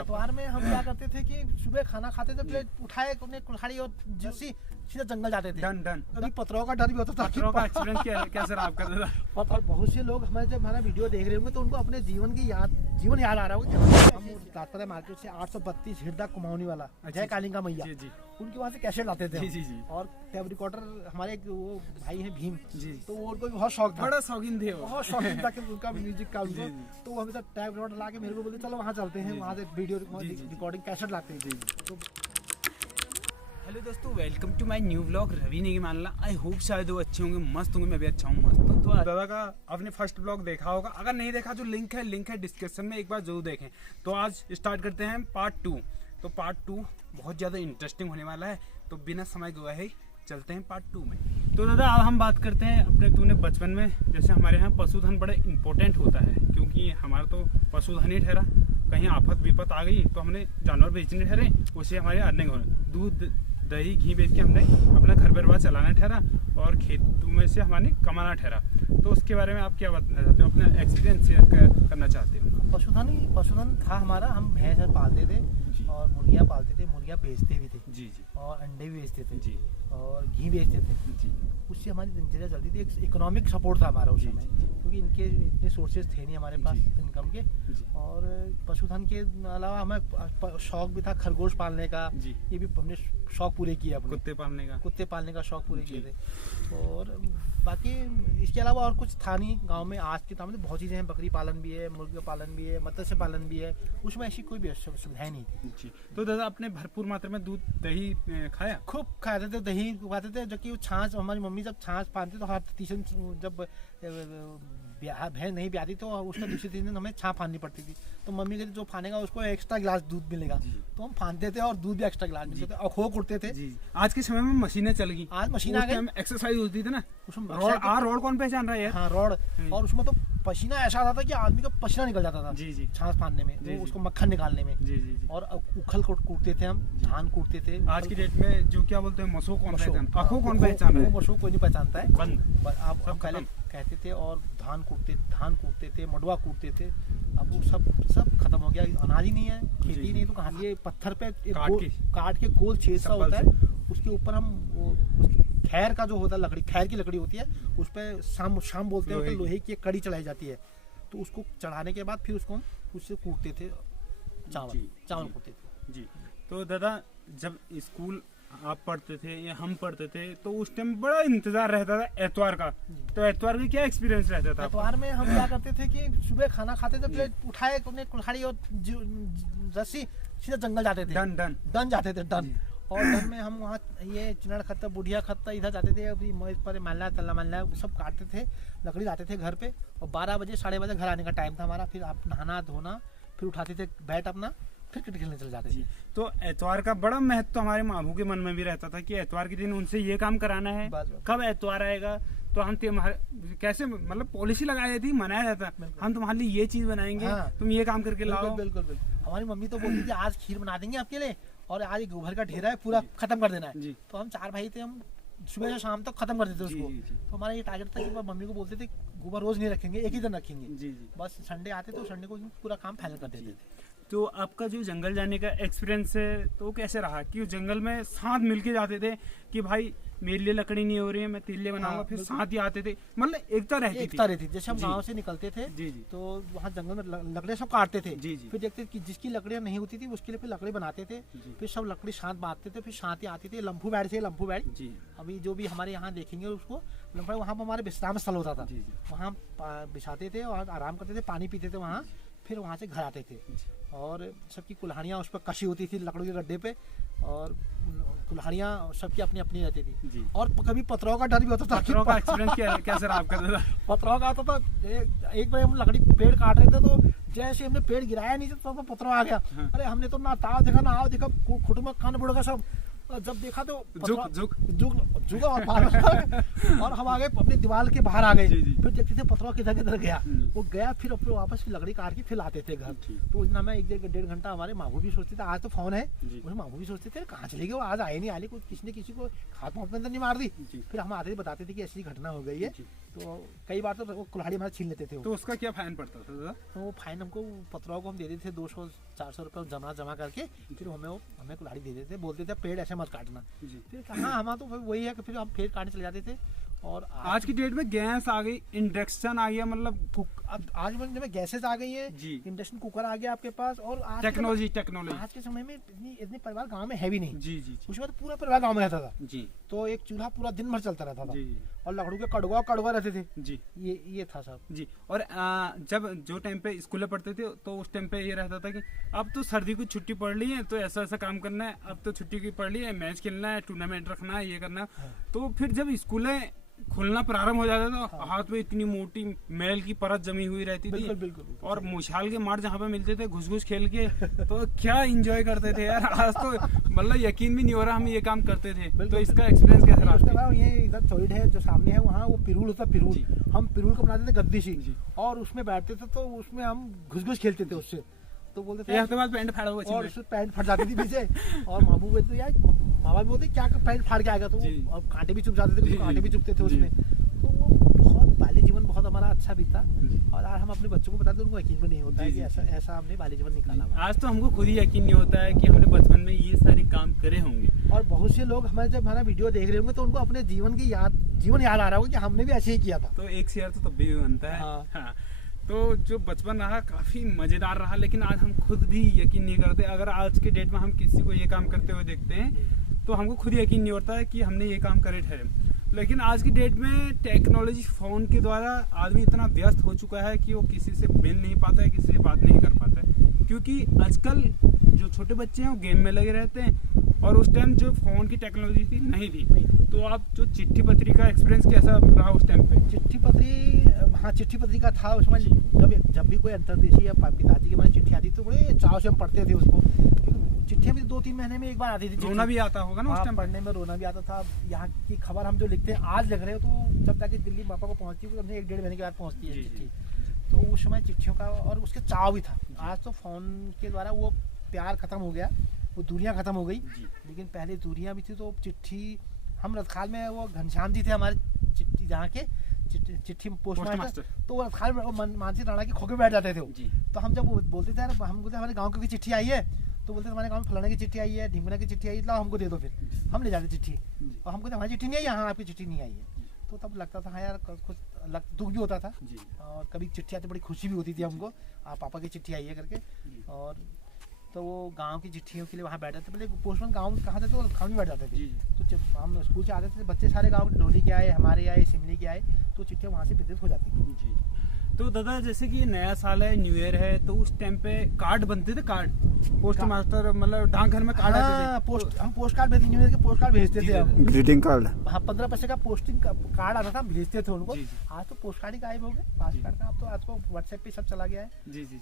एतवार में हम क्या करते थे कि सुबह खाना खाते थे, प्लेट उठाए कुल्हाड़ी और जूसी सीधा जंगल जाते थे। डन कभी पत्थरों का डर भी होता था। पत्थरों का एक्सपीरियंस क्या सर आपका? और बहुत से लोग हमारे जब हमारा वीडियो देख रहे होंगे तो उनको अपने जीवन याद आ रहा होगा। हम लाटपरा मार्केट से 832 हिरदा कुमाऊनी वाला जय कालिंगा मैया, उनके वहाँ से कैसेट लाते थे। और टेप रिकॉर्डर हमारे वो भाई है भीम जी, तो वो उनको बहुत शौक था, बड़ा शौकीन थे, बहुत शौकीन था कि उनका म्यूजिक का उनको। तो वो हमेशा टेप रिकॉर्डर ला के मेरे को बोलते चलो वहाँ चलते हैं, वहाँ से वीडियो रिकॉर्डिंग कैसेट लाते हैं। तो हेलो दोस्तों, welcome to my new vlog. Ravi नहीं मानला। आई होप शायद वो अच्छे होंगे, मस्त होंगे, मैं भी अच्छा हूँ, मस्त। तो दादा का आपने फर्स्ट व्लॉग देखा होगा, अगर नहीं देखा तो लिंक है डिस्क्रिप्शन में, एक बार जरूर देखें। तो आज स्टार्ट करते हैं पार्ट 2। तो पार्ट 2 बहुत ज़्यादा इंटरेस्टिंग होने वाला है, तो बिना समय गवाए चलते हैं पार्ट 2 में। तो दादा अब हम बात करते हैं अपने तूने बचपन में, जैसे हमारे यहाँ पशुधन बड़ा इम्पोर्टेंट होता है, क्योंकि हमारा तो पशुधन ही ठहरा। कहीं आफत विपत आ गई तो हमने जानवर बेचने ठहरे, उससे हमारी अर्निंग हो रही, दूध दही घी बेच के हमने अपना घर परिवार चलाना ठहरा और खेतों में से हमारे कमाना ठहरा। तो उसके बारे में आप क्या बताना चाहते हो, अपना एक्सपीरियंस शेयर करना चाहते हो? पशुधन था हमारा। हम भैंस पालते थे और मुर्गियाँ पालते थे, मुर्गियाँ बेचते भी थे जी, और अंडे भी बेचते थे जी, और घी बेचते थे जी। उससे हमारी दिनचर्या चलती थी, एक इकोनॉमिक सपोर्ट था हमारा उस समय, क्योंकि इनके इतने सोर्सेज थे नहीं हमारे पास इनकम के। और पशुधन के अलावा हमें शौक भी था खरगोश पालने का, ये भी हमने शौक पूरे किए अपने। कुत्ते पालने का शौक पूरे किए थे। और बाकी इसके अलावा और कुछ था नहीं गांव में। आज के टाइम में तो बहुत चीज़ें हैं, बकरी पालन भी है, मुर्गी पालन भी है, मत्स्य पालन भी है, उसमें ऐसी कोई भी सुविधाएं नहीं थी। तो दादा आपने भरपूर मात्रा में दूध दही खाया? खूब खाते थे, दही खाते थे, जबकि छाछ हमारी मम्मी जब छाछ पानती तो हर तीसरे जब भैंस नहीं ब्याती तो उसका दूसरे तीन दिन हमें छाछ फाननी पड़ती थी। तो मम्मी कहती जो फानेगा उसको एक्स्ट्रा गिलास दूध मिलेगा, तो हम फानते थे और दूध भी एक्स्ट्रा गिलास मिलते थे और खो उठते थे। आज के समय में मशीनें चल गई, आज मशीन आ गई, एक्सरसाइज होती थी ना, रोड कौन पहचान रहा है? हाँ रोड। और उसमें तो पसीना ऐसा आता था कि आदमी का पसीना निकल जाता था जी छाछ फानने में, तो उसको मक्खन निकालने में। और उखल कूटते थे हम, धान कूटते थे। आज की डेट में जो क्या बोलते हैं मसो कौन पहचानता है? मसो कोई नहीं पहचानता है, बंद। आप पहले कहते थे। और धान कूटते थे, मडुआ कूटते थे। अब वो सब खत्म हो गया, अनाज ही नहीं है, खेती नहीं, तो कहाँ ये पत्थर पे काट के गोल छेद सा होता है, उसके ऊपर हम खैर का जो होता है लकड़ी, खैर की लकड़ी होती है, उस पर शाम बोलते हैं, लोहे की एक कड़ी चढ़ाई जाती है। तो उसको चढ़ाने के बाद फिर उसको हम उससे कूटते थे, चावल कूटते थे जी। तो दादा जब स्कूल आप पढ़ते थे या हम पढ़ते थे तो उस टाइम बड़ा इंतजार रहता था एतवार का। तो एतवार का क्या एक्सपीरियंस रहता था? एतवार में हम क्या करते थे कि सुबह खाना खाते थे, प्लेट उठाए कुल्हाड़ी और रस्सी सीधा जंगल जाते थे। डन जाते थे। और डन में हम वहाँ ये चिनड़ खत्ता, बुढ़िया खत्ता, इधर जाते थे। अभी पर माल्ला तल्ला माल्ला सब काटते थे, लकड़ी लाते थे घर पे। और 12 बजे 12:30 घर आने का टाइम था हमारा। फिर आप नहाना धोना, फिर उठाते थे बैट अपना, फिर क्रिकेट खेलने चले जाते थे। तो एतवार का बड़ा महत्व तो हमारे माँ बाबू के मन में भी रहता था कि एतवार के दिन उनसे ये काम कराना है, कब एतवार आएगा तो हम कैसे मतलब पॉलिसी लगाई थी, मनाया जाता हम तुम्हारे लिए ये चीज बनाएंगे, तुम ये काम करके लाओ। बिल्कुल। हमारी मम्मी तो बोलती थी आज खीर बना देंगे आपके लिए, और आज गोबर का ढेरा है पूरा खत्म कर देना है। तो हम 4 भाई थे, हम सुबह से शाम तक खत्म कर देते उसको। तो हमारा ये टारगेट था कि मम्मी को बोलते थे गोबर रोज नहीं रखेंगे, एक ही दिन रखेंगे। बस संडे आते तो संडे को पूरा काम फाइनल कर देते थे। तो आपका जो जंगल जाने का एक्सपीरियंस है तो कैसे रहा कि जंगल में साथ मिलके जाते थे कि भाई मेरे लिए लकड़ी नहीं हो रही है, मैं तेरे लिए बनाऊंगा, फिर साथ ही आते थे, मतलब एकता रहती थी। जैसे हम गांव से निकलते थे तो वहाँ जंगल में लकड़ियाँ सब काटते थे, फिर देखते कि जिसकी लकड़ियाँ नहीं होती थी उसके लिए फिर लकड़ी बनाते थे, फिर सब लकड़ी साथ बांटते थे, फिर साथ ही आती थी। लम्फू बैठ अभी जो भी हमारे यहाँ देखेंगे उसको लम्फू, वहाँ पर हमारे विश्राम स्थल होता था, वहाँ बिछाते थे और आराम करते थे, पानी पीते थे वहाँ, फिर वहाँ से घर आते थे। और सबकी कुल्हाड़ियाँ उस पर कसी होती थी लकड़ों के गड्ढे पे, और कुल्हाड़ियाँ सबकी अपनी अपनी रहती थी। और कभी पत्थरों का डर भी होता था। पत्थरों का एक्सपीरियंस क्या सर आपका? पत्थरों का आता था। एक बार हम लकड़ी पेड़ काट रहे थे, तो जैसे हमने पेड़ गिराया नीचे तो पत्थरों आ गया। अरे हमने तो ना ताव देखा ना आव देखा, खुटुम कान बुढ़ सब। जब देखा तो झुका और हम आ गए अपनी दीवार के बाहर आ गए। फिर देखते थे पत्थरों किधर गया, वो गया, फिर अपने वापस लकड़ी काट के फिर लाते थे घर। तो उस दिन में 1-1.5 घंटा हमारे माँ भी सोचते थे आज तो फोन है, उस माँ भी सोचते थे कहाँ चले गए, वो आज आए नहीं, आए किसी ने किसी को हाथ में अंदर नहीं मार दी। फिर हम आते बताते थे कि ऐसी घटना हो गई है, तो कई बार तो वो कुल्हाड़ी हमारे छीन लेते थे वो। तो उसका क्या फाइन पड़ता था दादा? तो वो फाइन हमको पतराव को हम दे देते थे 200-400 रुपये जमा करके, फिर हमें कुल्हाड़ी दे देते थे, बोलते थे पेड़ ऐसे मत काटना। फिर हाँ हमारा तो वही है कि फिर हम पेड़ काटने चले जाते थे। और आज की डेट में गैस आ गई, इंडक्शन आ गया, मतलब अब आज में गैसेस आ गई है, इंडक्शन कुकर आ गया आपके पास, और टेक्नोलॉजी आज के समय में इतने परिवार गांव में है भी नहीं। जी। उसके बाद पूरा परिवार गांव में रहता था जी। तो एक चूल्हा पूरा दिन भर चलता रहता था और लकड़ों के कड़वा रहते थे जी। ये था सब जी। और जब जो टाइम पे स्कूल पढ़ते थे तो उस टाइम पे ये रहता था कि अब तो सर्दी की छुट्टी पड़ ली है तो ऐसा काम करना है, अब तो छुट्टी की पड़ ली है, मैच खेलना है, टूर्नामेंट रखना है, ये करना है। तो फिर जब स्कूलें खुलना प्रारंभ हो जाता था, हाथ में इतनी मोटी मैल की परत जमी हुई रहती थी। बिल्कुल। और मुशाल के मार जहाँ पे मिलते थे घुस खेल के तो क्या एंजॉय करते थे यार। आज तो मतलब यकीन भी नहीं हो रहा हम ये काम करते थे। तो इसका एक्सपीरियंस कैसा रहा? ये इधर थोड़ी है जो सामने है, वहाँ वो पिरूल होता, पिरूल हम पिरूल को बनाते थे गद्दी सी, और उसमें बैठते थे तो उसमें हम घुस खेलते थे उससे। तो बोलते थे हफ्ते बाद पैंट फाड़ा हुआ, और उससे पैंट फट जाती थी पीछे। और माँ बाबू तो यार माँ बाप बोलते क्या पैंट फाड़ के आएगा, तो और कांटे भी चुभ जाते थे, कांटे भी चुभते थे उसमें। तो वो बहुत बाल्य जीवन बहुत हमारा अच्छा बीता। और आज हम अपने बच्चों को बताते हैं, उनको यकीन भी नहीं होता है कि ऐसा हमने बाल्य जीवन निकाला। आज तो हमको खुद ही यकीन नहीं होता है कि हमने बचपन में ये सारे काम करे होंगे। और बहुत से लोग जब हमारा वीडियो देख रहे होंगे तो उनको अपने जीवन याद आ रहा होगा कि हमने भी ऐसे ही किया था। तो एक शेयर तो तब भी बनता है। हाँ। तो जो बचपन रहा काफी मजेदार रहा, लेकिन आज हम खुद भी यकीन नहीं करते। अगर आज के डेट में हम किसी को ये काम करते हुए देखते हैं तो हमको खुद यकीन नहीं होता है कि हमने ये काम करे ठहरे। लेकिन आज की डेट में टेक्नोलॉजी फोन के द्वारा आदमी इतना व्यस्त हो चुका है कि वो किसी से मिल नहीं पाता है, किसी से बात नहीं कर पाता है, क्योंकि आजकल जो छोटे बच्चे हैं वो गेम में लगे रहते हैं। और उस टाइम जो फोन की टेक्नोलॉजी थी नहीं थी। तो आप जो चिट्ठी पत्री का एक्सपीरियंस कैसा रहा उस टाइम पे? चिट्ठी पत्री का था उसमें। जब भी कोई अंतर्देशीय या पिताजी की हमारी चिट्ठी आती तो बड़े चाव से हम पढ़ते थे उसको। चिट्ठियाँ भी 2-3 महीने में एक बार आती थी। रोना भी आता होगा ना उस टाइम? पढ़ने में रोना भी आता था। यहाँ की खबर हम जो लिखते हैं आज लिख रहे हो तो जब तक दिल्ली पापा को पहुँचती है तो 1-1.5 महीने के बाद पहुँचती है चिट्ठी। तो उस समय चिट्ठियों का और उसके चाव भी था। आज तो फोन के द्वारा वो प्यार खत्म हो गया, वो दूरियां खत्म हो गई। लेकिन पहले दूरियां भी थी। तो चिट्ठी हम रतखाल में वो घनश्याम जी थे हमारे चिट्ठी जहाँ के चिट्ठी पोस्ट मास्टर। तो वो रतखाल में मानसी राणा के खोके बैठ जाते थे। तो हम जब बोलते थे हम बोलते हमारे गाँव की चिट्ठी आई है, तो बोलते हमारे गाँव में फलाने की चिट्ठी आई है, ढिंगना की चिट्ठी आई है, हमको दे दो। फिर हम ले जाते चिट्ठी और हमको हमारी चिट्ठी नहीं आई, यहाँ आपकी चिट्ठी नहीं आई है। तो तब लगता था हाँ यार कुछ दुख भी होता था। और कभी चिट्ठी आती बड़ी खुशी भी होती थी हमको, पापा की चिट्ठी आई है करके। और तो वो गांव की चिट्ठियों के लिए वहाँ बैठे थे। पहले पोस्टमैन गांव कहाँ थे तो गाँव में बैठ जाते थे। तो हम स्कूल से आते थे बच्चे सारे गांव ढोली के आए, हमारे आए, सिमली के आए, तो चिट्ठियाँ वहाँ से वितरित हो जाती थी। तो दादा जैसे कि नया साल है, न्यू ईयर है, तो उस टाइम पे कार्ड बनते थे। कार्ड पोस्ट मास्टर मतलब डाकघर में कार्ड आते थे। हम पोस्ट कार्ड भेजते, न्यू ईयर के पोस्ट कार्ड भेजते थे हम। Greeting card. हाँ 15 पैसे का पोस्टिंग कार्ड आता था, भेजते थे उनको। आज तो पोस्ट कार्ड ही गायब हो गए, पोस्ट कार्ड का। अब तो आज को व्हाट्सएप पे सब चला गया है।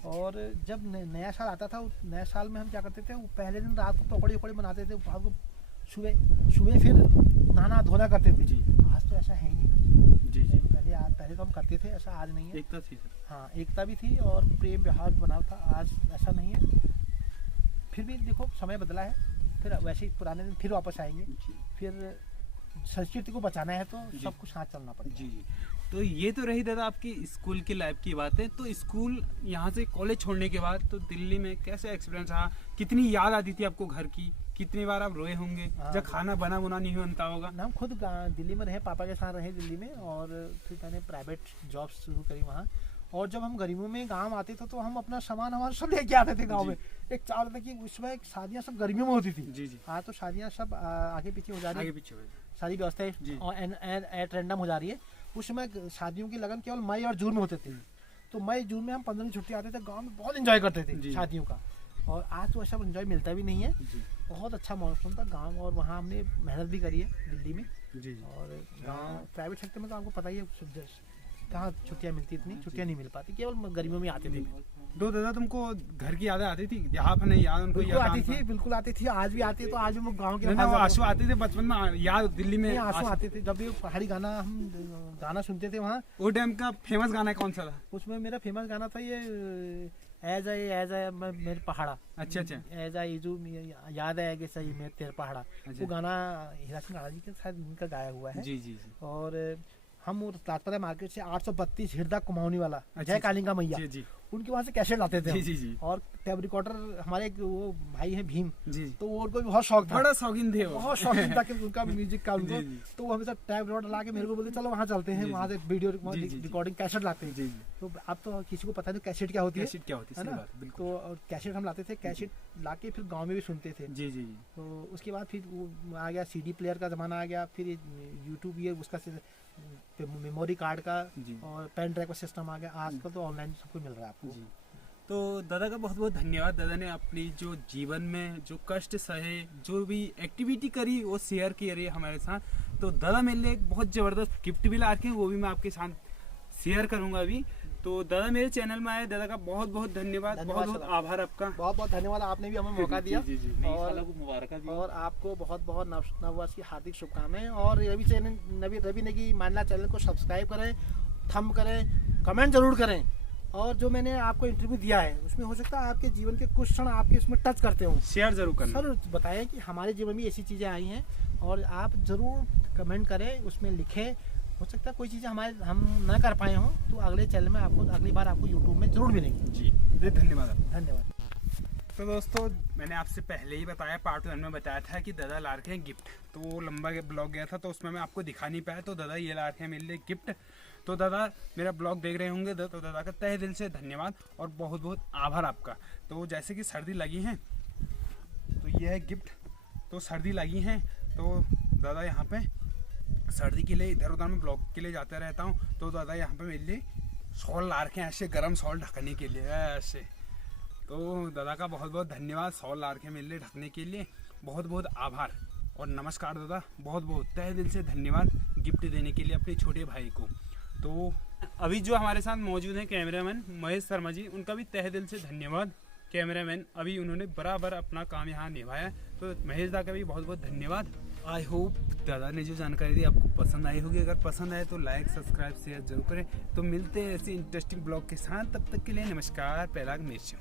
और जब नया साल आता था, नया साल में हम क्या करते थे, पहले दिन रात को पकौड़े बनाते थे, सुबह फिर नहाना धोना करते थे। आज तो ऐसा है ही। पहले तो हम करते थे, ऐसा आज नहीं है। एकता थी। हाँ एकता भी थी और प्रेम व्यवहार भी बना था। आज ऐसा नहीं है। फिर भी देखो समय बदला है, फिर वैसे ही पुराने दिन फिर वापस आएंगे। फिर संस्कृति को बचाना है तो सब कुछ साथ चलना पड़ेगा। जी। तो ये तो रही दादा आपकी स्कूल की लाइफ की बातें। तो स्कूल यहाँ से कॉलेज छोड़ने के बाद तो दिल्ली में कैसे एक्सपीरियंस रहा? कितनी याद आती थी आपको घर की? कितनी बार आप रोए होंगे जब खाना बना नहीं बनता होगा? हम खुद दिल्ली में रहे, पापा के साथ रहे दिल्ली में। और फिर मैंने प्राइवेट जॉब शुरू करी वहाँ। और जब हम गर्मियों में गांव आते थे तो हम अपना सामान हमारा सब लेके आते थे गांव में। एक चार था कि उसमें शादियाँ सब गर्मियों में होती थी। हाँ तो शादियाँ सब आगे पीछे हो जा रही है, सारी व्यवस्थाएं और एट रैंडम हो जा रही है। उस समय शादियों की लगन केवल मई और जून में होते थे। तो मई जून में हम 15 दिन छुट्टी आते थे, गाँव में बहुत एंजॉय करते थे शादियों का। और आज तो ऐसा एंजॉय मिलता भी नहीं है। बहुत अच्छा मौसम था गांव। और वहाँ हमने मेहनत भी करी है दिल्ली में। और गांव प्राइवेट सेक्टर में तो आपको पता ही है कहाँ छुट्टियाँ मिलती, इतनी छुट्टियाँ नहीं मिल पाती, केवल गर्मियों में आते थे। दो दादा तुमको घर की यादें आती थी? यहाँ पर नहीं याद उनको? बिल्कुल आती थी, आज भी आती है। तो आज भी वो गाँव के आंसू आते थे बचपन में याद? दिल्ली में आंसू आते थे जब भी पहाड़ी गाना हम गाना सुनते थे वहाँ। वो टाइम का फेमस गाना कौन सा था? उसमें मेरा फेमस गाना था ये एज आई मेरे पहाड़ा। अच्छा। एज आई जो याद है कि सही मेरे तेरे पहाड़ा। वो गाना हीरा सिंह राणा जी के साथ इनका गाया हुआ है। जी। और हम लाजपत मार्केट से 832 हृदय कुमाऊनी वाला अच्छा, जय कालिंगा मैया, जी जी उनके वहाँ से कैसेट लाते थे जी हम। जी जी और टेप रिकॉर्डर हमारे एक वो भाई हैं भीम, जी तो वो उनको भी बहुत शौक था, बड़ा शौकीन थे वो, बहुत शौकीन था कि उनका म्यूजिक का उनको। जी, जी। तो वो हमेशा टैप रिकॉर्डर ला के मेरे को बोलते चलो वहाँ चलते हैं, जी, वहाँ जी। से वीडियो जी, जी, जी। रिकॉर्डिंग कैसेट लाते हैं। जी जी तो अब तो किसी को पता नहीं कैसेट क्या होती है, कैसेट क्या होती है, है सही ना? बात, बिल्कुल। तो और कैसेट हम लाते थे, कैसेट लाके फिर गांव में भी सुनते थे। जी जी तो उसके बाद फिर वो आ गया सीडी प्लेयर का ज़माना आ गया, फिर यूट्यूब ये उसका मेमोरी कार्ड का जी और पेन ड्राइव का सिस्टम आ गया। आजकल तो ऑनलाइन सब कुछ मिल रहा है आपको। जी। तो दादा का बहुत बहुत धन्यवाद। दादा ने अपनी जो जीवन में जो कष्ट सहे, जो भी एक्टिविटी करी वो शेयर की रही है हमारे साथ। तो दादा मेरे लिए एक बहुत ज़बरदस्त गिफ्ट भी ला के वो भी मैं आपके साथ शेयर करूंगा अभी। तो दादा मेरे चैनल में आए, दादा का बहुत बहुत धन्यवाद, बहुत बहुत आभार आपका। बहुत बहुत धन्यवाद, आपने भी हमें मौका दिया। जी जी और आपको बहुत बहुत नववर्ष की हार्दिक शुभकामनाएं। और रवि नेगी मानला चैनल को सब्सक्राइब करें, थंब करें, कमेंट जरूर करें। और जो मैंने आपको इंटरव्यू दिया है उसमें हो सकता है आपके जीवन के कुछ क्षण आपके उसमें टच करते हो, शेयर जरूर करना। सर बताएं कि हमारे जीवन में ऐसी चीज़ें आई हैं और आप ज़रूर कमेंट करें, उसमें लिखें। हो सकता है कोई चीज़ें हम ना कर पाए हों तो अगले चैनल में आपको अगली बार आपको यूट्यूब में ज़रूर मिलेंगी। जी धन्यवाद। धन्यवाद। तो दोस्तों मैंने आपसे पहले ही बताया, पार्ट 1 में बताया था कि दादा ला रखे हैं गिफ्ट। तो वो लंबा ब्लॉग गया था तो उसमें मैं आपको दिखा नहीं पाया। तो दादा ये ला रखे हैं मेरे लिए गिफ्ट। तो दादा मेरा ब्लॉग देख रहे होंगे तो दादा का तहे दिल से धन्यवाद और बहुत बहुत आभार आपका। तो जैसे कि सर्दी लगी है तो ये है गिफ्ट। तो सर्दी लगी है तो दादा यहाँ पे सर्दी के लिए इधर उधर में ब्लॉग के लिए जाते रहता हूँ। तो दादा यहाँ पे मेरे लिए शॉल ला रखे हैं, ऐसे गर्म शॉल ढकने के लिए ऐसे। तो दादा का बहुत बहुत धन्यवाद, शॉल ला रखे मेरे लिए ढकने के लिए, बहुत बहुत आभार और नमस्कार दादा। बहुत बहुत तहे दिल से धन्यवाद गिफ्ट देने के लिए अपने छोटे भाई को। तो अभी जो हमारे साथ मौजूद हैं कैमरामैन महेश शर्मा जी, उनका भी तहे दिल से धन्यवाद। कैमरामैन अभी उन्होंने बराबर अपना काम यहाँ निभाया। तो महेश दा का भी बहुत बहुत धन्यवाद। आई होप दादा ने जो जानकारी दी आपको पसंद आई होगी। अगर पसंद आए तो लाइक सब्सक्राइब शेयर जरूर करें। तो मिलते हैं ऐसे इंटरेस्टिंग ब्लॉग के साथ, तब तक के लिए नमस्कार। पहला मिर्च।